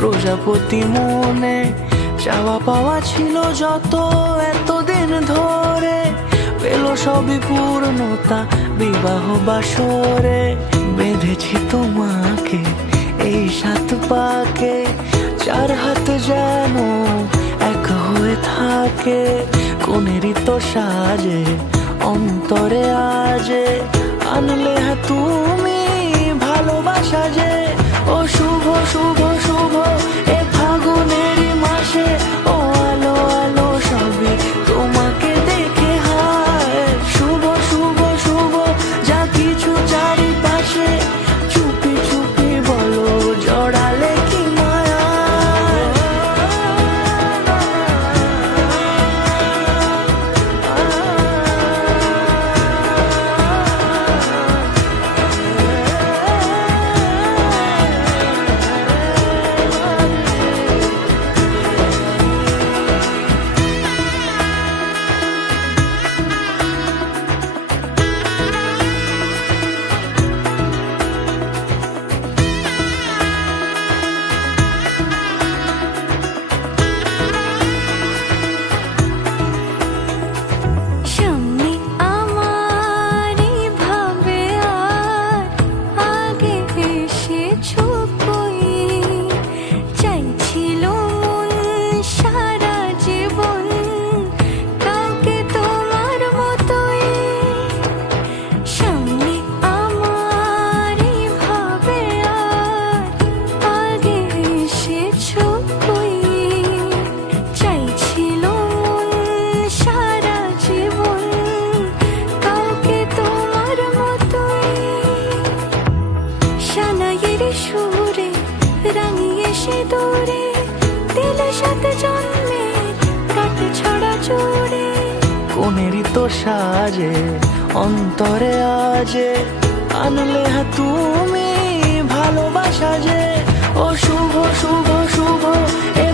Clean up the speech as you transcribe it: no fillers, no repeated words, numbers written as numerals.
প্রজাপতি মনে চাওয়া পাওয়া ছিল যত এতদিন ধরে, পেল সবই পূর্ণতা বিবাহ বাসরে। বেঁধেছি তোমাকে এই 7 পাকে, 4 হাত যেন এক হয়ে থাকে। কোনেরই তো সাজে অন্তরে আজে, আনলে তুমি ভালোবাসা যে। ও শুভ শুভ শুভ এ ফাগুনেরই মাসে, ও আলো আলো সবই তোমাকে দেখে হায়। শুভ শুভ শুভ যা কিছু চারিপাশে, চুপি চুপি বলো জড়ালে কি মায়া। সুরে রাঙিয়ে সে দূরে দিলে 7 জন্মের কাটে ছড়া জোরে। কোনেরই তো সাজে অন্তরে আজে, আনলে তুমি ভালোবাসা যে। ও শুভ শুভ শুভ এ